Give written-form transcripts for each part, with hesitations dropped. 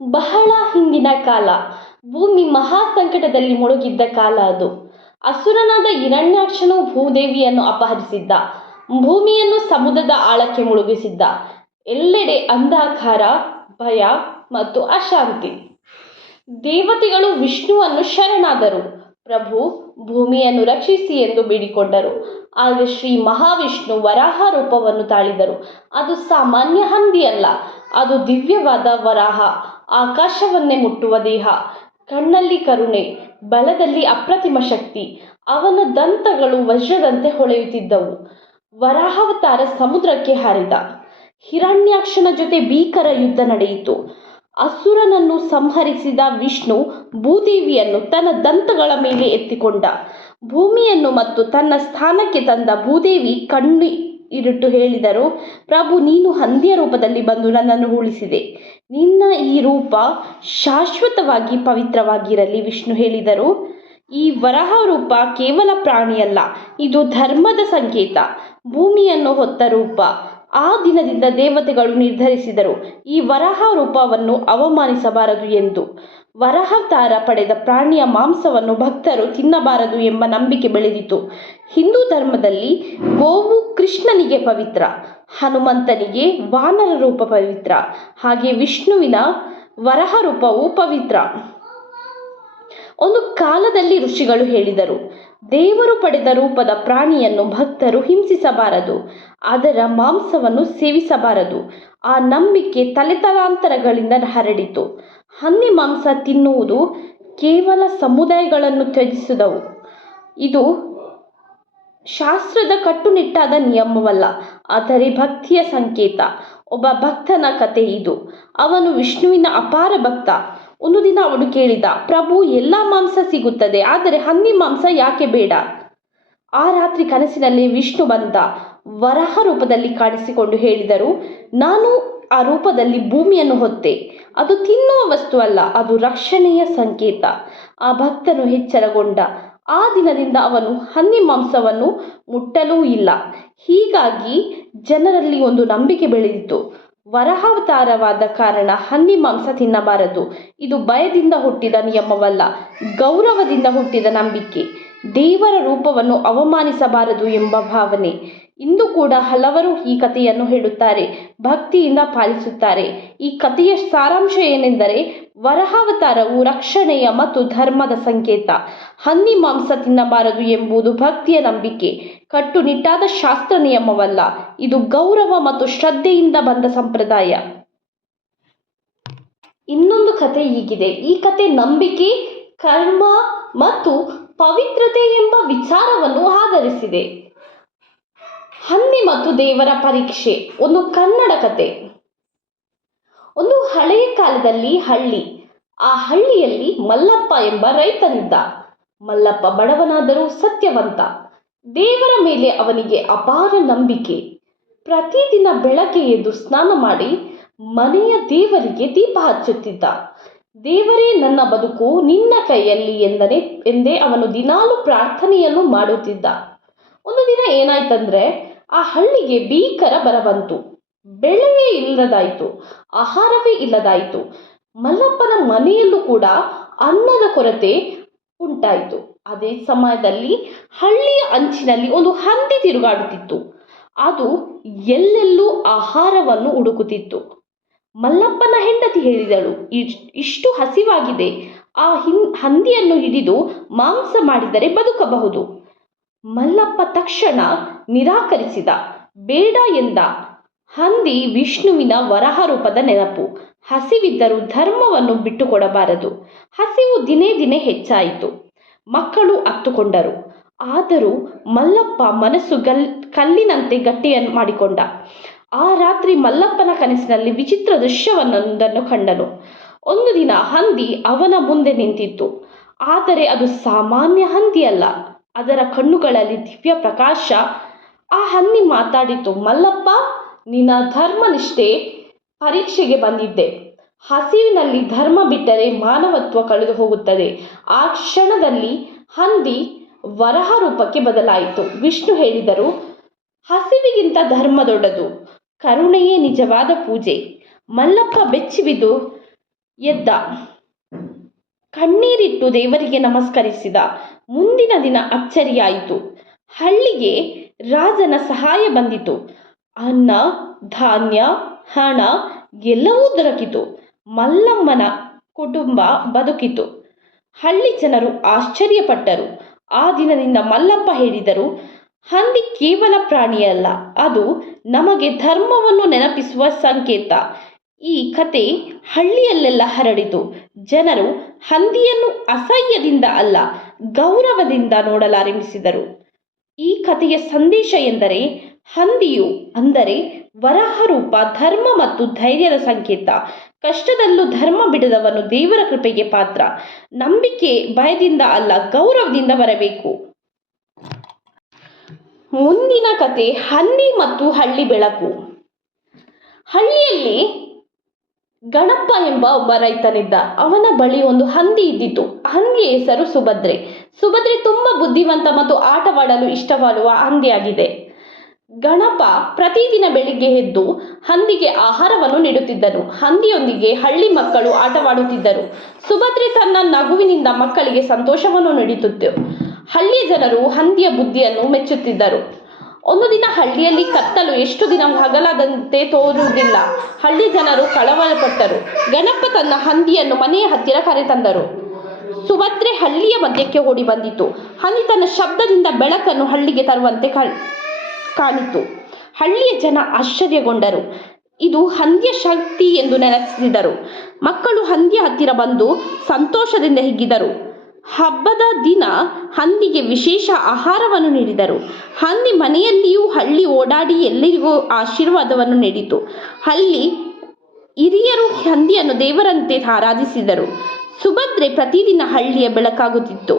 ಬಹಳ ಹಿಂದಿನ ಕಾಲ. ಭೂಮಿ ಮಹಾ ಸಂಕಟದಲ್ಲಿ ಮುಳುಗಿದ್ದ ಕಾಲ ಅದು. ಅಸುರನಾದ ಹಿರಣ್ಯಾಕ್ಷನು ಭೂದೇವಿಯನ್ನು ಅಪಹರಿಸಿದ್ದ. ಭೂಮಿಯನ್ನು ಸಮುದ್ರದ ಆಳಕ್ಕೆ ಮುಳುಗಿಸಿದ್ದ. ಎಲ್ಲೆಡೆ ಅಂಧಕಾರ, ಭಯ ಮತ್ತು ಅಶಾಂತಿ. ದೇವತೆಗಳು ವಿಷ್ಣುವನ್ನು ಶರಣಾದರು. ಪ್ರಭು, ಭೂಮಿಯನ್ನು ರಕ್ಷಿಸಿ ಎಂದು ಬೇಡಿಕೊಂಡರು. ಆಗ ಶ್ರೀ ಮಹಾವಿಷ್ಣು ವರಾಹ ರೂಪವನ್ನು ತಾಳಿದರು. ಅದು ಸಾಮಾನ್ಯ ಹಂದಿಯಲ್ಲ, ಅದು ದಿವ್ಯವಾದ ವರಾಹ. ಆಕಾಶವನ್ನೇ ಮುಟ್ಟುವ ದೇಹ, ಕಣ್ಣಲ್ಲಿ ಕರುಣೆ, ಬಲದಲ್ಲಿ ಅಪ್ರತಿಮ ಶಕ್ತಿ. ಅವನ ದಂತಗಳು ವಜ್ರದಂತೆ ಹೊಳೆಯುತ್ತಿದ್ದವು. ವರಾಹಾವತಾರ ಸಮುದ್ರಕ್ಕೆ ಹಾರಿದ. ಹಿರಣ್ಯಾಕ್ಷನ ಜೊತೆ ಭೀಕರ ಯುದ್ಧ ನಡೆಯಿತು. ಅಸುರನನ್ನು ಸಂಹರಿಸಿದ ವಿಷ್ಣು ಭೂದೇವಿಯನ್ನು ತನ್ನ ದಂತಗಳ ಮೇಲೆ ಎತ್ತಿಕೊಂಡ. ಭೂಮಿಯನ್ನು ಮತ್ತು ತನ್ನ ಸ್ಥಾನಕ್ಕೆ ತಂದ ಭೂದೇವಿ ಕಣ್ಣೀರಿಟ್ಟು ಹೇಳಿದರು, ಪ್ರಭು, ನೀನು ಹಂದಿಯ ರೂಪದಲ್ಲಿ ಬಂದು ನನ್ನನ್ನು ಉಳಿಸಿದೆ. ನಿನ್ನ ಈ ರೂಪ ಶಾಶ್ವತವಾಗಿ ಪವಿತ್ರವಾಗಿರಲಿ. ವಿಷ್ಣು ಹೇಳಿದರು, ಈ ವರಾಹ ರೂಪ ಕೇವಲ ಪ್ರಾಣಿಯಲ್ಲ, ಇದು ಧರ್ಮದ ಸಂಕೇತ, ಭೂಮಿಯನ್ನು ಹೊತ್ತ ರೂಪ. ಆ ದಿನದಿಂದ ದೇವತೆಗಳು ನಿರ್ಧರಿಸಿದರು, ಈ ವರಾಹ ರೂಪವನ್ನು ಅವಮಾನಿಸಬಾರದು ಎಂದು. ವರಾಹಾವತಾರ ಪಡೆದ ಪ್ರಾಣಿಯ ಮಾಂಸವನ್ನು ಭಕ್ತರು ತಿನ್ನಬಾರದು ಎಂಬ ನಂಬಿಕೆ ಬೆಳೆದಿತು. ಹಿಂದೂ ಧರ್ಮದಲ್ಲಿ ಗೋವು ಕೃಷ್ಣನಿಗೆ ಪವಿತ್ರ, ಹನುಮಂತನಿಗೆ ವಾನರ ರೂಪ ಪವಿತ್ರ, ಹಾಗೆ ವಿಷ್ಣುವಿನ ವರಾಹ ರೂಪವು ಪವಿತ್ರ. ಒಂದು ಕಾಲದಲ್ಲಿ ಋಷಿಗಳು ಹೇಳಿದರು, ದೇವರು ಪಡೆದ ರೂಪದ ಪ್ರಾಣಿಯನ್ನು ಭಕ್ತರು ಹಿಂಸಿಸಬಾರದು, ಅದರ ಮಾಂಸವನ್ನು ಸೇವಿಸಬಾರದು. ಆ ನಂಬಿಕೆ ತಲೆತಲಾಂತರಗಳಿಂದ ಹರಡಿತು. ಹಂದಿ ಮಾಂಸ ತಿನ್ನುವುದು ಕೇವಲ ಸಮುದಾಯಗಳನ್ನು ತ್ಯಜಿಸುವುದು. ಇದು ಶಾಸ್ತ್ರದ ಕಟ್ಟುನಿಟ್ಟಾದ ನಿಯಮವಲ್ಲ, ಆದರೆ ಭಕ್ತಿಯ ಸಂಕೇತ. ಒಬ್ಬ ಭಕ್ತನ ಕತೆ ಇದು. ಅವನು ವಿಷ್ಣುವಿನ ಅಪಾರ ಭಕ್ತ. ಒಂದು ದಿನ ಅವನು ಕೇಳಿದ, ಪ್ರಭು, ಎಲ್ಲ ಮಾಂಸ ಸಿಗುತ್ತದೆ, ಆದರೆ ಹಂದಿ ಮಾಂಸ ಯಾಕೆ ಬೇಡ? ಆ ರಾತ್ರಿ ಕನಸಿನಲ್ಲಿ ವಿಷ್ಣು ಬಂದ. ವರಾಹ ರೂಪದಲ್ಲಿ ಕಾಣಿಸಿಕೊಂಡು ಹೇಳಿದರು, ನಾನು ಆ ರೂಪದಲ್ಲಿ ಭೂಮಿಯನ್ನು ಹೊತ್ತೆ. ಅದು ತಿನ್ನುವ ವಸ್ತು ಅಲ್ಲ, ಅದು ರಕ್ಷಣೆಯ ಸಂಕೇತ. ಆ ಭಕ್ತನು ಎಚ್ಚರಗೊಂಡ. ಆ ದಿನದಿಂದ ಅವನು ಹಂದಿ ಮಾಂಸವನ್ನು ಮುಟ್ಟಲೂ ಇಲ್ಲ. ಹೀಗಾಗಿ ಜನರಲ್ಲಿ ಒಂದು ನಂಬಿಕೆ ಬೆಳೆದಿತು, ವರಾಹಾವತಾರವಾದ ಕಾರಣ ಹಂದಿ ಮಾಂಸ ತಿನ್ನಬಾರದು. ಇದು ಭಯದಿಂದ ಹುಟ್ಟಿದ ನಿಯಮವಲ್ಲ, ಗೌರವದಿಂದ ಹುಟ್ಟಿದ ನಂಬಿಕೆ. ದೇವರ ರೂಪವನ್ನು ಅವಮಾನಿಸಬಾರದು ಎಂಬ ಭಾವನೆ. ಇಂದು ಕೂಡ ಹಲವರು ಈ ಕಥೆಯನ್ನು ಹೇಳುತ್ತಾರೆ, ಭಕ್ತಿಯಿಂದ ಪಾಲಿಸುತ್ತಾರೆ. ಈ ಕಥೆಯ ಸಾರಾಂಶ ಏನೆಂದರೆ, ವರಾಹಾವತಾರವು ರಕ್ಷಣೆಯ ಮತ್ತು ಧರ್ಮದ ಸಂಕೇತ. ಹಂದಿ ಮಾಂಸ ತಿನ್ನಬಾರದು ಎಂಬುದು ಭಕ್ತಿಯ ನಂಬಿಕೆ, ಕಟ್ಟುನಿಟ್ಟಾದ ಶಾಸ್ತ್ರ ನಿಯಮವಲ್ಲ. ಇದು ಗೌರವ ಮತ್ತು ಶ್ರದ್ಧೆಯಿಂದ ಬಂದ ಸಂಪ್ರದಾಯ. ಇನ್ನೊಂದು ಕಥೆ ಹೀಗಿದೆ. ಈ ಕಥೆ ನಂಬಿಕೆ, ಕರ್ಮ ಮತ್ತು ಪವಿತ್ರತೆ ಎಂಬ ವಿಚಾರವನ್ನು ಆಧರಿಸಿದೆ. ಹಂದಿ ಮತ್ತು ದೇವರ ಪರೀಕ್ಷೆ. ಒಂದು ಕನ್ನಡ ಕಥೆ. ಒಂದು ಹಳೆಯ ಕಾಲದಲ್ಲಿ ಹಳ್ಳಿ. ಆ ಹಳ್ಳಿಯಲ್ಲಿ ಮಲ್ಲಪ್ಪ ಎಂಬ ರೈತನಿದ್ದ. ಮಲ್ಲಪ್ಪ ಬಡವನಾದರೂ ಸತ್ಯವಂತ. ದೇವರ ಮೇಲೆ ಅವನಿಗೆ ಅಪಾರ ನಂಬಿಕೆ. ಪ್ರತಿದಿನ ಬೆಳಗ್ಗೆ ಎದ್ದು ಸ್ನಾನ ಮಾಡಿ ಮನೆಯ ದೇವರಿಗೆ ದೀಪ ಹಚ್ಚುತ್ತಿದ್ದ. ದೇವರೇ, ನನ್ನ ಬದುಕು ನಿನ್ನ ಕೈಯಲ್ಲಿ ಎಂದೇ ಅವನು ದಿನಾಲು ಪ್ರಾರ್ಥನೆಯನ್ನು ಮಾಡುತ್ತಿದ್ದ. ಒಂದು ದಿನ ಏನಾಯ್ತಂದ್ರೆ, ಆ ಹಳ್ಳಿಗೆ ಭೀಕರ ಬರ ಬಂತು. ಬೆಳೆಯೇ ಇಲ್ಲದಾಯಿತು, ಆಹಾರವೇ ಇಲ್ಲದಾಯಿತು. ಮಲ್ಲಪ್ಪನ ಮನೆಯಲ್ಲೂ ಕೂಡ ಅನ್ನದ ಕೊರತೆ ಉಂಟಾಯಿತು. ಅದೇ ಸಮಯದಲ್ಲಿ ಹಳ್ಳಿಯ ಅಂಚಿನಲ್ಲಿ ಒಂದು ಹಂದಿ ತಿರುಗಾಡುತ್ತಿತ್ತು. ಅದು ಎಲ್ಲೆಲ್ಲೂ ಆಹಾರವನ್ನು ಹುಡುಕುತ್ತಿತ್ತು. ಮಲ್ಲಪ್ಪನ ಹೆಂಡತಿ ಹೇಳಿದಳು, ಇಷ್ಟು ಹಸಿವಾಗಿದೆ, ಆ ಹಂದಿಯನ್ನು ಹಿಡಿದು ಮಾಂಸ ಮಾಡಿದರೆ ಬದುಕಬಹುದು. ಮಲ್ಲಪ್ಪ ತಕ್ಷಣ ನಿರಾಕರಿಸಿದ. ಬೇಡ ಎಂದ. ಹಂದಿ ವಿಷ್ಣುವಿನ ವರಾಹ ರೂಪದ ನೆನಪು. ಹಸಿವಿದ್ದರೂ ಧರ್ಮವನ್ನು ಬಿಟ್ಟುಕೊಡಬಾರದು. ಹಸಿವು ದಿನೇ ದಿನೇ ಹೆಚ್ಚಾಯಿತು. ಮಕ್ಕಳು ಅತ್ತುಕೊಂಡರು. ಆದರೂ ಮಲ್ಲಪ್ಪ ಮನಸ್ಸು ಕಲ್ಲಿನಂತೆ ಗಟ್ಟಿಯನ್ನು ಮಾಡಿಕೊಂಡ. ಆ ರಾತ್ರಿ ಮಲ್ಲಪ್ಪನ ಕನಸಿನಲ್ಲಿ ವಿಚಿತ್ರ ದೃಶ್ಯವೊಂದನ್ನು ಕಂಡನು. ಒಂದು ದಿನ ಹಂದಿ ಅವನ ಮುಂದೆ ನಿಂತಿತ್ತು. ಆದರೆ ಅದು ಸಾಮಾನ್ಯ ಹಂದಿಯಲ್ಲ, ಅದರ ಕಣ್ಣುಗಳಲ್ಲಿ ದಿವ್ಯ ಪ್ರಕಾಶ. ಆ ಹಂದಿ ಮಾತಾಡಿತು, ಮಲ್ಲಪ್ಪ, ನಿನ್ನ ಧರ್ಮನಿಷ್ಠೆ ಪರೀಕ್ಷೆಗೆ ಬಂದಿದ್ದೆ. ಹಸಿವಿನಲ್ಲಿ ಧರ್ಮ ಬಿಟ್ಟರೆ ಮಾನವತ್ವ ಕಳೆದು ಹೋಗುತ್ತದೆ. ಆ ಕ್ಷಣದಲ್ಲಿ ಹಂದಿ ವರಾಹ ರೂಪಕ್ಕೆ ಬದಲಾಯಿತು. ವಿಷ್ಣು ಹೇಳಿದರು, ಹಸಿವಿಗಿಂತ ಧರ್ಮ ದೊಡ್ಡದು, ಕರುಣೆಯೇ ನಿಜವಾದ ಪೂಜೆ. ಮಲ್ಲಪ್ಪ ಬೆಚ್ಚಿಬಿದ್ದು, ಎದ್ದ, ಕಣ್ಣೀರಿಟ್ಟು ದೇವರಿಗೆ ನಮಸ್ಕರಿಸಿದ. ಮುಂದಿನ ದಿನ ಅಚ್ಚರಿಯಾಯಿತು. ಹಳ್ಳಿಗೆ ರಾಜನ ಸಹಾಯ ಬಂದಿತು. ಅನ್ನ, ಧಾನ್ಯ, ಹಣ ಎಲ್ಲವೂ ದೊರಕಿತು. ಮಲ್ಲಮ್ಮನ ಕುಟುಂಬ ಬದುಕಿತು. ಹಳ್ಳಿ ಜನರು ಆಶ್ಚರ್ಯಪಟ್ಟರು. ಆ ದಿನದಿಂದ ಮಲ್ಲಪ್ಪ ಹೇಳಿದರು, ಹಂದಿ ಕೇವಲ ಪ್ರಾಣಿಯಲ್ಲ, ಅದು ನಮಗೆ ಧರ್ಮವನ್ನು ನೆನಪಿಸುವ ಸಂಕೇತ. ಈ ಕತೆ ಹಳ್ಳಿಯಲ್ಲೆಲ್ಲ ಹರಡಿತು. ಜನರು ಹಂದಿಯನ್ನು ಅಸಹ್ಯದಿಂದ ಅಲ್ಲ, ಗೌರವದಿಂದ ನೋಡಲಾರಂಭಿಸಿದರು. ಈ ಕಥೆಯ ಸಂದೇಶ ಎಂದರೆ, ಹಂದಿಯು ಅಂದರೆ ವರಾಹ ರೂಪ, ಧರ್ಮ ಮತ್ತು ಧೈರ್ಯದ ಸಂಕೇತ. ಕಷ್ಟದಲ್ಲೂ ಧರ್ಮ ಬಿಡದವನು ದೇವರ ಕೃಪೆಗೆ ಪಾತ್ರ. ನಂಬಿಕೆ ಭಯದಿಂದ ಅಲ್ಲ, ಗೌರವದಿಂದ ಬರಬೇಕು. ಮುಂದಿನ ಕತೆ, ಹಂದಿ ಮತ್ತು ಹಳ್ಳಿ ಬೆಳಕು. ಹಳ್ಳಿಯಲ್ಲಿ ಗಣಪ ಎಂಬ ಒಬ್ಬ ರೈತನಿದ್ದ. ಅವನ ಬಳಿ ಒಂದು ಹಂದಿ ಇದ್ದಿತು. ಹಂದಿಯ ಹೆಸರು ಸುಭದ್ರೆ. ಸುಭದ್ರೆ ತುಂಬಾ ಬುದ್ಧಿವಂತ ಮತ್ತು ಆಟವಾಡಲು ಇಷ್ಟಪಡುವ ಹಂದಿಯಾಗಿದೆ. ಗಣಪ ಪ್ರತಿದಿನ ಬೆಳಿಗ್ಗೆ ಎದ್ದು ಹಂದಿಗೆ ಆಹಾರವನ್ನು ನೀಡುತ್ತಿದ್ದನು. ಹಂದಿಯೊಂದಿಗೆ ಹಳ್ಳಿ ಮಕ್ಕಳು ಆಟವಾಡುತ್ತಿದ್ದರು. ಸುಭದ್ರೆ ತನ್ನ ನಗುವಿನಿಂದ ಮಕ್ಕಳಿಗೆ ಸಂತೋಷವನ್ನು ನೀಡುತ್ತಿತ್ತು. ಹಳ್ಳಿಯ ಜನರು ಹಂದಿಯ ಬುದ್ಧಿಯನ್ನು ಮೆಚ್ಚುತ್ತಿದ್ದರು. ಒಂದು ದಿನ ಹಳ್ಳಿಯಲ್ಲಿ ಕತ್ತಲು ಎಷ್ಟು ದಿನ ಹಗಲಾದಂತೆ ತೋರುವುದಿಲ್ಲ. ಹಳ್ಳಿ ಜನರು ಕಳವಳಪಟ್ಟರು. ಗಣಪ ತನ್ನ ಹಂದಿಯನ್ನು ಮನೆಯ ಹತ್ತಿರ ಕರೆತಂದರು. ಸುಭದ್ರೆ ಹಳ್ಳಿಯ ಮಧ್ಯಕ್ಕೆ ಓಡಿ ಬಂದಿತು. ಹಂದಿ ತನ್ನ ಶಬ್ದದಿಂದ ಬೆಳಕನ್ನು ಹಳ್ಳಿಗೆ ತರುವಂತೆ ಕಾಣಿತು. ಹಳ್ಳಿಯ ಜನ ಆಶ್ಚರ್ಯಗೊಂಡರು. ಇದು ಹಂದಿಯ ಶಕ್ತಿ ಎಂದು ನೆನೆಸಿದರು. ಮಕ್ಕಳು ಹಂದಿಯ ಹತ್ತಿರ ಬಂದು ಸಂತೋಷದಿಂದ ಹಿಗ್ಗಿದರು. ಹಬ್ಬದ ದಿನ ಹಂದಿಗೆ ವಿಶೇಷ ಆಹಾರವನ್ನು ನೀಡಿದರು. ಹಂದಿ ಮನೆಯಲ್ಲಿಯೂ ಹಳ್ಳಿ ಓಡಾಡಿ ಎಲ್ಲರಿಗೂ ಆಶೀರ್ವಾದವನ್ನು ನೀಡಿತು. ಹಳ್ಳಿ ಹಿರಿಯರು ಹಂದಿಯನ್ನು ದೇವರಂತೆ ಆರಾಧಿಸಿದರು. ಸುಭದ್ರೆ ಪ್ರತಿದಿನ ಹಳ್ಳಿಯ ಬೆಳಕಾಗುತ್ತಿತ್ತು.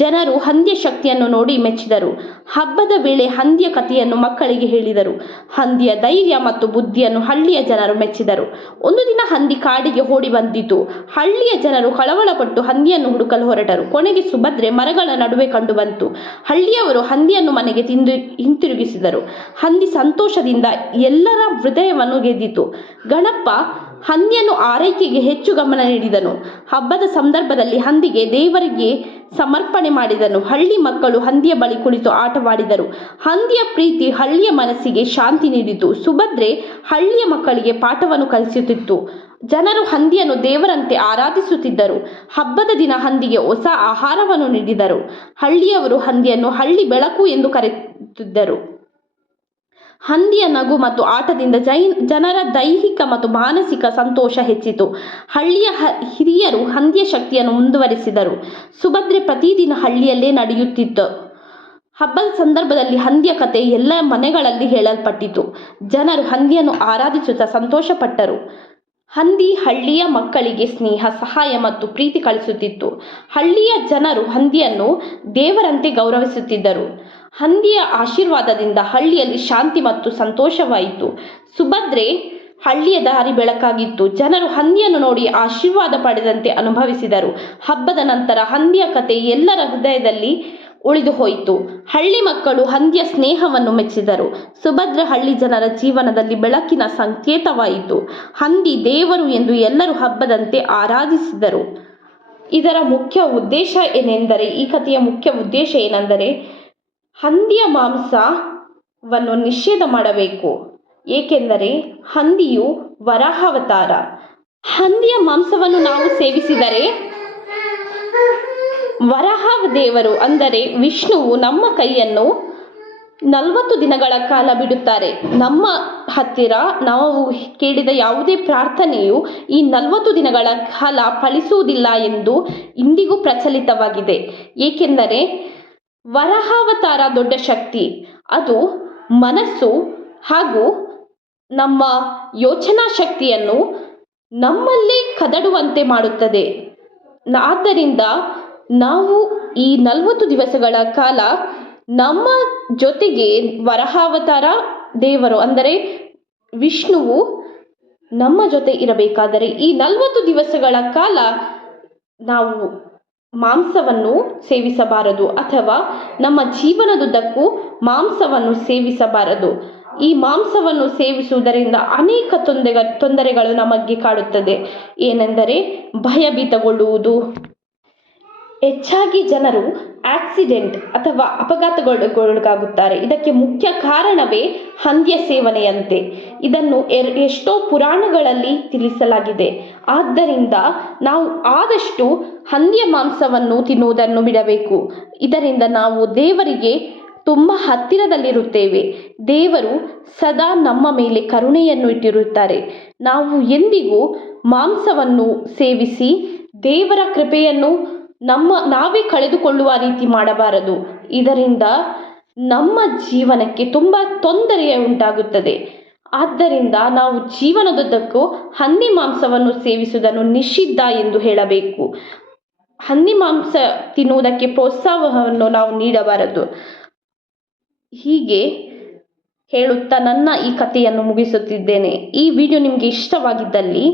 ಜನರು ಹಂದಿಯ ಶಕ್ತಿಯನ್ನು ನೋಡಿ ಮೆಚ್ಚಿದರು. ಹಬ್ಬದ ವೇಳೆ ಹಂದಿಯ ಕಥೆಯನ್ನು ಮಕ್ಕಳಿಗೆ ಹೇಳಿದರು. ಹಂದಿಯ ಧೈರ್ಯ ಮತ್ತು ಬುದ್ಧಿಯನ್ನು ಹಳ್ಳಿಯ ಜನರು ಮೆಚ್ಚಿದರು. ಒಂದು ದಿನ ಹಂದಿ ಕಾಡಿಗೆ ಓಡಿ ಬಂದಿತು. ಹಳ್ಳಿಯ ಜನರು ಕಳವಳಪಟ್ಟು ಹಂದಿಯನ್ನು ಹುಡುಕಲು ಹೊರಟರು. ಕೊನೆಗೆ ಸುಭದ್ರೆ ಮರಗಳ ನಡುವೆ ಕಂಡುಬಂತು. ಹಳ್ಳಿಯವರು ಹಂದಿಯನ್ನು ಮನೆಗೆ ಹಿಂತಿರುಗಿಸಿದರು. ಹಂದಿ ಸಂತೋಷದಿಂದ ಎಲ್ಲರ ಹೃದಯವನ್ನು ಗೆದ್ದಿತು. ಗಣಪ ಹಂದಿಯನ್ನು ಆರೈಕೆಗೆ ಹೆಚ್ಚು ಗಮನ ನೀಡಿದನು. ಹಬ್ಬದ ಸಂದರ್ಭದಲ್ಲಿ ಹಂದಿಗೆ ದೇವರಿಗೆ ಸಮರ್ಪಣೆ ಮಾಡಿದನು. ಹಳ್ಳಿ ಮಕ್ಕಳು ಹಂದಿಯ ಬಳಿ ಕುಳಿತು ಆಟವಾಡಿದರು. ಹಂದಿಯ ಪ್ರೀತಿ ಹಳ್ಳಿಯ ಮನಸ್ಸಿಗೆ ಶಾಂತಿ ನೀಡಿತು. ಸುಭದ್ರೆ ಹಳ್ಳಿಯ ಮಕ್ಕಳಿಗೆ ಪಾಠವನ್ನು ಕಲಿಸುತ್ತಿತ್ತು. ಜನರು ಹಂದಿಯನ್ನು ದೇವರಂತೆ ಆರಾಧಿಸುತ್ತಿದ್ದರು. ಹಬ್ಬದ ದಿನ ಹಂದಿಗೆ ಹೊಸ ಆಹಾರವನ್ನು ನೀಡಿದರು. ಹಳ್ಳಿಯವರು ಹಂದಿಯನ್ನು ಹಳ್ಳಿ ಬೆಳಕು ಎಂದು ಕರೆಯುತ್ತಿದ್ದರು. ಹಂದಿಯ ನಗು ಮತ್ತು ಆಟದಿಂದ ಜನರ ದೈಹಿಕ ಮತ್ತು ಮಾನಸಿಕ ಸಂತೋಷ ಹೆಚ್ಚಿತು. ಹಳ್ಳಿಯ ಹಿರಿಯರು ಹಂದಿಯ ಶಕ್ತಿಯನ್ನು ಮುಂದುವರಿಸಿದರು. ಸುಭದ್ರೆ ಪ್ರತಿದಿನ ಹಳ್ಳಿಯಲ್ಲೇ ನಡೆಯುತ್ತಿತ್ತು. ಹಬ್ಬದ ಸಂದರ್ಭದಲ್ಲಿ ಹಂದಿಯ ಕತೆ ಎಲ್ಲ ಮನೆಗಳಲ್ಲಿ ಹೇಳಲ್ಪಟ್ಟಿತು. ಜನರು ಹಂದಿಯನ್ನು ಆರಾಧಿಸುತ್ತಾ ಸಂತೋಷಪಟ್ಟರು. ಹಂದಿ ಹಳ್ಳಿಯ ಮಕ್ಕಳಿಗೆ ಸ್ನೇಹ, ಸಹಾಯ ಮತ್ತು ಪ್ರೀತಿ ಕಲಿಸುತ್ತಿತ್ತು. ಹಳ್ಳಿಯ ಜನರು ಹಂದಿಯನ್ನು ದೇವರಂತೆ ಗೌರವಿಸುತ್ತಿದ್ದರು. ಹಂದಿಯ ಆಶೀರ್ವಾದದಿಂದ ಹಳ್ಳಿಯಲ್ಲಿ ಶಾಂತಿ ಮತ್ತು ಸಂತೋಷವಾಯಿತು. ಸುಭದ್ರೆ ಹಳ್ಳಿಯ ದಾರಿ ಬೆಳಕಾಗಿತ್ತು. ಜನರು ಹಂದಿಯನ್ನು ನೋಡಿ ಆಶೀರ್ವಾದ ಪಡೆದಂತೆ ಅನುಭವಿಸಿದರು. ಹಬ್ಬದ ನಂತರ ಹಂದಿಯ ಕತೆ ಎಲ್ಲರ ಹೃದಯದಲ್ಲಿ ಉಳಿದು ಹೋಯಿತು. ಹಳ್ಳಿ ಮಕ್ಕಳು ಹಂದಿಯ ಸ್ನೇಹವನ್ನು ಮೆಚ್ಚಿದರು. ಸುಭದ್ರೆ ಹಳ್ಳಿ ಜನರ ಜೀವನದಲ್ಲಿ ಬೆಳಕಿನ ಸಂಕೇತವಾಯಿತು. ಹಂದಿ ದೇವರು ಎಂದು ಎಲ್ಲರೂ ಹಬ್ಬದಂತೆ ಆರಾಧಿಸಿದರು. ಇದರ ಮುಖ್ಯ ಉದ್ದೇಶ ಏನೆಂದರೆ, ಈ ಕಥೆಯ ಮುಖ್ಯ ಉದ್ದೇಶ ಏನೆಂದರೆ, ಹಂದಿಯ ಮಾಂಸವನ್ನು ನಿಷೇಧ ಮಾಡಬೇಕು. ಏಕೆಂದರೆ ಹಂದಿಯು ವರಾಹಾವತಾರ. ಹಂದಿಯ ಮಾಂಸವನ್ನು ನಾವು ಸೇವಿಸಿದರೆ ವರಾಹ ದೇವರು ಅಂದರೆ ವಿಷ್ಣುವು ನಮ್ಮ ಕೈಯನ್ನು 40 ದಿನಗಳ ಕಾಲ ಬಿಡುತ್ತಾರೆ. ನಮ್ಮ ಹತ್ತಿರ ನಾವು ಕೇಳಿದ ಯಾವುದೇ ಪ್ರಾರ್ಥನೆಯು ಈ 40 ದಿನಗಳ ಕಾಲ ಫಲಿಸುವುದಿಲ್ಲ ಎಂದು ಇಂದಿಗೂ ಪ್ರಚಲಿತವಾಗಿದೆ. ಏಕೆಂದರೆ ವರಾಹಾವತಾರ ದೊಡ್ಡ ಶಕ್ತಿ. ಅದು ಮನಸ್ಸು ಹಾಗೂ ನಮ್ಮ ಯೋಚನಾ ಶಕ್ತಿಯನ್ನು ನಮ್ಮಲ್ಲೇ ಕದಡುವಂತೆ ಮಾಡುತ್ತದೆ. ಆದ್ದರಿಂದ ನಾವು ಈ 40 ದಿವಸಗಳ ಕಾಲ ನಮ್ಮ ಜೊತೆಗೆ ವರಾಹಾವತಾರ ದೇವರು ಅಂದರೆ ವಿಷ್ಣುವು ನಮ್ಮ ಜೊತೆ ಇರಬೇಕಾದರೆ ಈ 40 ದಿವಸಗಳ ಕಾಲ ನಾವು ಮಾಂಸವನ್ನು ಸೇವಿಸಬಾರದು ಅಥವಾ ನಮ್ಮ ಜೀವನದುದ್ದಕ್ಕೂ ಮಾಂಸವನ್ನು ಸೇವಿಸಬಾರದು. ಈ ಮಾಂಸವನ್ನು ಸೇವಿಸುವುದರಿಂದ ಅನೇಕ ತೊಂದರೆಗಳು ನಮಗೆ ಕಾಡುತ್ತದೆ. ಏನೆಂದರೆ ಭಯಭೀತಗೊಳ್ಳುವುದು, ಹೆಚ್ಚಾಗಿ ಜನರು ಆಕ್ಸಿಡೆಂಟ್ ಅಥವಾ ಅಪಘಾತಗೊಳಗಾಗುತ್ತಾರೆ. ಇದಕ್ಕೆ ಮುಖ್ಯ ಕಾರಣವೇ ಹಂದಿಯ ಸೇವನೆಯಂತೆ. ಇದನ್ನು ಎಷ್ಟೋ ಪುರಾಣಗಳಲ್ಲಿ ತಿಳಿಸಲಾಗಿದೆ. ಆದ್ದರಿಂದ ನಾವು ಆದಷ್ಟು ಹಂದಿಯ ಮಾಂಸವನ್ನು ತಿನ್ನುವುದನ್ನು ಬಿಡಬೇಕು. ಇದರಿಂದ ನಾವು ದೇವರಿಗೆ ತುಂಬ ಹತ್ತಿರದಲ್ಲಿರುತ್ತೇವೆ. ದೇವರು ಸದಾ ನಮ್ಮ ಮೇಲೆ ಕರುಣೆಯನ್ನು ಇಟ್ಟಿರುತ್ತಾರೆ. ನಾವು ಎಂದಿಗೂ ಮಾಂಸವನ್ನು ಸೇವಿಸಿ ದೇವರ ಕೃಪೆಯನ್ನು ನಾವೇ ಕಳೆದುಕೊಳ್ಳುವ ರೀತಿ ಮಾಡಬಾರದು. ಇದರಿಂದ ನಮ್ಮ ಜೀವನಕ್ಕೆ ತುಂಬ ತೊಂದರೆ ಉಂಟಾಗುತ್ತದೆ. ಆದ್ದರಿಂದ ನಾವು ಜೀವನದುದ್ದಕ್ಕೂ ಹಂದಿ ಮಾಂಸವನ್ನು ಸೇವಿಸುವುದನ್ನು ನಿಷಿದ್ಧ ಎಂದು ಹೇಳಬೇಕು. ಹಂದಿ ಮಾಂಸ ತಿನ್ನುವುದಕ್ಕೆ ಪ್ರೋತ್ಸಾಹವನ್ನು ನಾವು ನೀಡಬಾರದು. ಹೀಗೆ ಹೇಳುತ್ತಾ ನನ್ನ ಈ ಕಥೆಯನ್ನು ಮುಗಿಸುತ್ತಿದ್ದೇನೆ. ಈ ವಿಡಿಯೋ ನಿಮಗೆ ಇಷ್ಟವಾಗಿದ್ದಲ್ಲಿ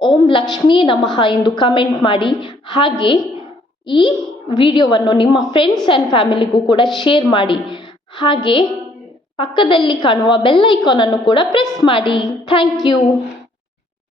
ಓಂ ಲಕ್ಷ್ಮೀ ನಮಃ ಎಂದು ಕಮೆಂಟ್ ಮಾಡಿ. ಹಾಗೆ ಈ ವಿಡಿಯೋವನ್ನು ನಿಮ್ಮ ಫ್ರೆಂಡ್ಸ್ ಆ್ಯಂಡ್ ಫ್ಯಾಮಿಲಿಗೂ ಕೂಡ ಶೇರ್ ಮಾಡಿ. ಹಾಗೆ ಪಕ್ಕದಲ್ಲಿ ಕಾಣುವ ಬೆಲ್ ಐಕಾನನ್ನು ಕೂಡ ಪ್ರೆಸ್ ಮಾಡಿ. Thank you.